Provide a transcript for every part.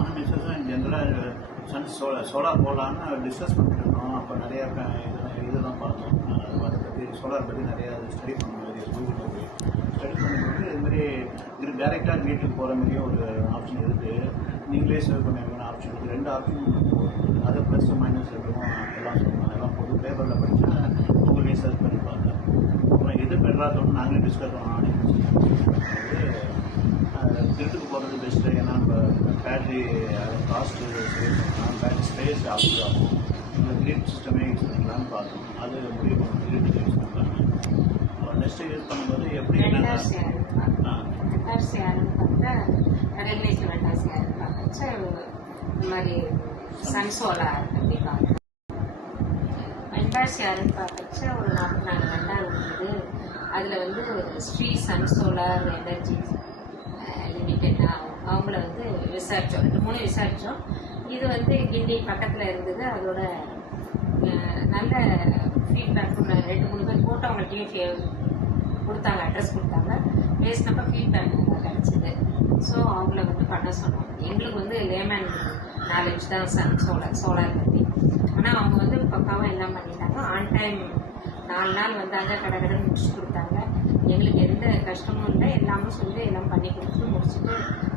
நானும் மிஸ்ஸஸும் ஜென்ரலாக சோலார் போடலான்னு டிஸ்கஸ் பண்ணிட்டு இருந்தோம். அப்போ நிறையா இதெல்லாம் பார்த்தோம். அதை பற்றி சோலார் பற்றி நிறையா ஸ்டடி பண்ணும்போது கூகுளில் போய் ஸ்டடி பண்ணும்போது இதுமாதிரி டேரெக்டாக வீட்டுக்கு போகிற மாதிரியும் ஒரு ஆப்ஷன் இருக்குது. நீங்களே சேவ் பண்ண ஆப்ஷன் இருக்குது. 2 ஆப்ஷன் அதை ப்ளஸ் மைனஸ் இருக்கும் எல்லாம் சொல்லணும். எல்லாம் பொது பேப்பரில் படித்தா கூகுளே சர்ச் பண்ணி பார்த்தேன். அப்புறம் எது பெட்டராக தோணும் நாங்களே டிஸ்கஸ் பண்ணோம். திருட்டுக்கு போகிறது பெஸ்ட்டு. ஏன்னா நம்ம பேட்ரி காஸ்ட்டு சேவ் பண்ணலாம், பேட்ரி ஸ்பேஸ் ஆஃப் ஆகும். இந்த கிரீட் சிஸ்டமே யூஸ் பண்ணிக்கலாம்னு பார்த்தோம். அது முடிவு பண்ணணும் கிரீட் யூஸ் பண்ணலாம். நெக்ஸ்ட்டு யூஸ் பண்ணும்போது எப்படி என்னென்னா இந்த மாதிரி சன் சோலார் அப்படி பார்த்தேன். வெண்டார்ஸ் யாருன்னு பார்க்கச்சு ஒரு 44 வெண்டார் இருக்குது. அதில் வந்து Sri Sun Solar Energy Limited அவங்கள வந்து விசாரித்தோம். 2-3 விசாரித்தோம். இது வந்து கிண்டி பக்கத்தில் இருந்தது. அதோட நல்ல ஃபீட்பேக் 2-3 பேர் போட்டு அவங்கள்ட்டையும் கொடுத்தாங்க, அட்ரஸ் கொடுத்தாங்க. பேசினப்போ ஃபீட்பேக் கிடச்சிது. ஸோ அவங்கள வந்து பண்ண சொன்னோம். எங்களுக்கு வந்து லேமேன் நாலேஜ் தான் சோலார் பற்றி. ஆனால் அவங்க வந்து பக்காவாக எல்லாம் பண்ணிட்டாங்க. ஆன் டைம் 4 நாள் வந்தாங்க, கடை முடிச்சு கொடுத்தாங்க. எங்களுக்கு எந்த கஷ்டமும் இல்லை. எல்லாமே சொல்லி எல்லாம் பண்ணி கொடுத்து முடிச்சுட்டு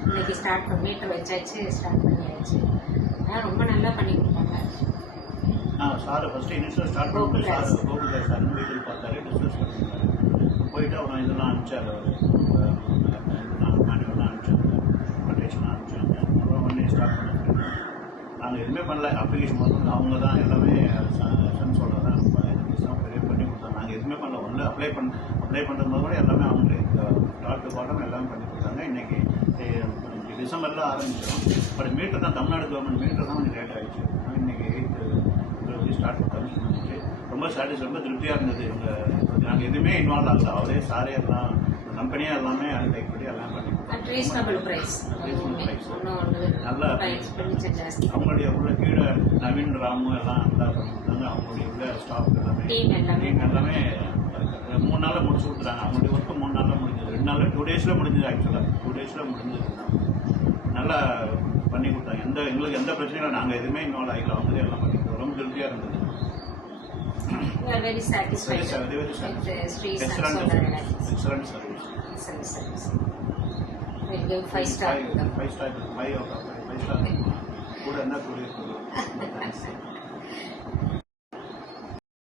இன்னைக்கு ஸ்டார்ட் பண்ணிட்டு வச்சாச்சு, ஸ்டார்ட் பண்ணியாச்சு. ரொம்ப நல்லா பண்ணி கொடுத்தாங்க. சார் ஃபஸ்ட்டு இனிஷியல் ஸ்டார்ட் பண்ணி சார் கோகுல் சார் வீட்டில் பார்த்தாரு, டிஸ்கஸ் பண்ணியிருந்தாரு. போயிட்டு அப்புறம் இதெல்லாம் அனுப்பிச்சார். மேனுவல்லாம் அனுப்பிச்சாங்க, கொட்டேஷன் அனுப்பிச்சாங்க. அப்புறம் ஒன்றே ஸ்டார்ட் பண்ண நாங்கள் எதுவுமே பண்ணல. அப்ளிகேஷன் பார்த்து அவங்க தான் எல்லாமே சன் சோலார் தான் பண்ணி கொடுத்தாங்க. நாங்கள் எதுவுமே பண்ணல. ஒன்று அப்ளை பண்ணுறது கூட எல்லாமே அவங்களே டாப் டு பாட்டம் எல்லாமே பண்ணி கொடுத்தாங்க. இன்றைக்கி டிசம்பரில் ஆரம்பிச்சிடும். பட் மீட்டர் தான் தமிழ்நாடு கவர்மெண்ட் மீட்டர் தான் கொஞ்சம் லேட் ஆகிடுச்சு. இன்றைக்கி 8 ஸ்டார்ட் பண்ணிச்சு. ரொம்ப ரொம்ப திருப்தியாக இருந்தது. நாங்கள் எதுவுமே இன்வால்வ் ஆகல. அவரே சாரே எல்லாம் கம்பெனியாக எல்லாமே அண்டர்டேக் பண்ணி எல்லாம் பண்ணி ரீசனபிள் பிரைஸ். நல்லா அவங்களுடைய உள்ள கீழே நவீன் ராமு எல்லாம் நல்லா பண்ணிருந்தாங்க. அவங்களுடைய உள்ள ஸ்டாஃப் எல்லாமே டீம் எல்லாமே 3 நாளில் முடிச்சு கொடுத்துட்டாங்க. அவங்களுடைய ஒர்க்கு 3 நாளில் முடிஞ்சது. 2 நாளில் 2 டேஸில் முடிஞ்சது. ஆக்சுவலாக 2 டேஸில் முடிஞ்சது. நல்லா பண்ணி கொடுத்தாங்க. எங்களுக்கு எந்த பிரச்சனையும் இல்லை. நாங்கள் எதுவுமே இன்வால்வ் ஆகிக்கலாம். அவங்களே எல்லாம் பண்ணி கொடுத்தோம். ரொம்ப திருப்தியாக இருந்தது. We are very satisfied with Sri Sun Solar Energy. Excellent service. Excellent service. We give 5 star. 5 star. 5 star. Good enough.